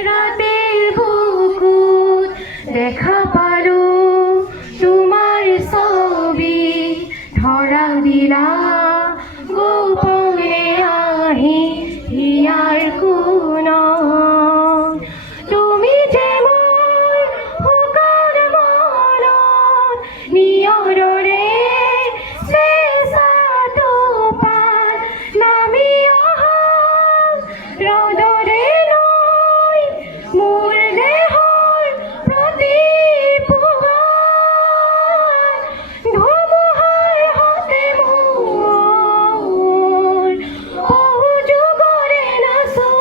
রাতের বুকুত দেখা পালো তোমার ছবি ধরা দিলা গোপনে আহি হিয়ার কোণত তুমি যে মোৰ শুকান মনত নিয়ৰৰে চেঁচাটো পাত নামি অহা ৰ'দৰে লৈ মোৰ দেহৰ প্ৰতি পোহৰ ধুমুহাৰ হতে মোৰ বহু যুগৰে নাচোন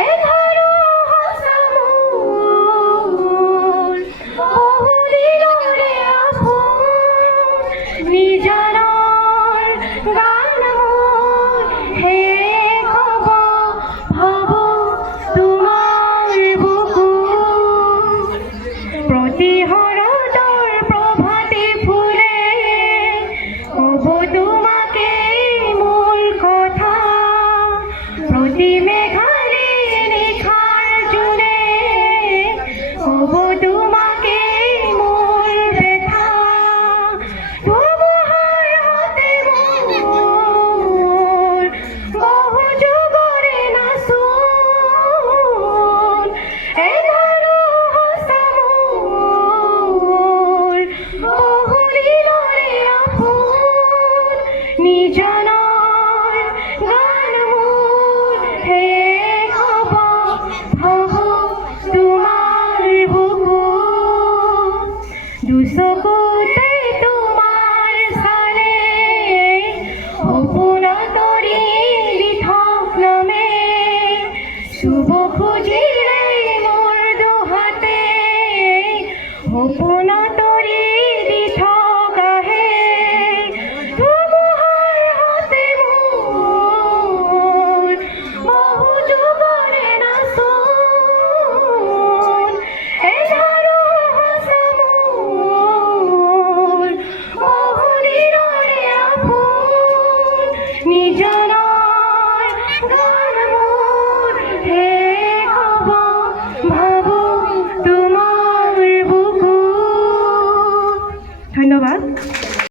এধাৰো সঁচা মোৰ বহু দিনৰে আপোন নিজানৰ গান মোৰ শেষ হ'ব ভাবো তোমাৰ বুকুত প্ৰতি শৰতৰ প্ৰভাতী ফুলে ক'ব তোমাকে মোৰ কথা প্ৰতি মেঘালী নিশাৰ জোনে ক'ব তোমাকে মোৰ ব্যথা ধুমুহাৰ হতে মোৰ বহু যুগৰে নাচোন এধাৰো সঁচা মোৰ বহু দিনৰে আপোন নিজানৰ গান মোৰ শেষ হ'ব ভাবো তোমাৰ বুকুত দুচকুতে তোমাৰ চালে সপোন তৰি দিঠক নামে শুভ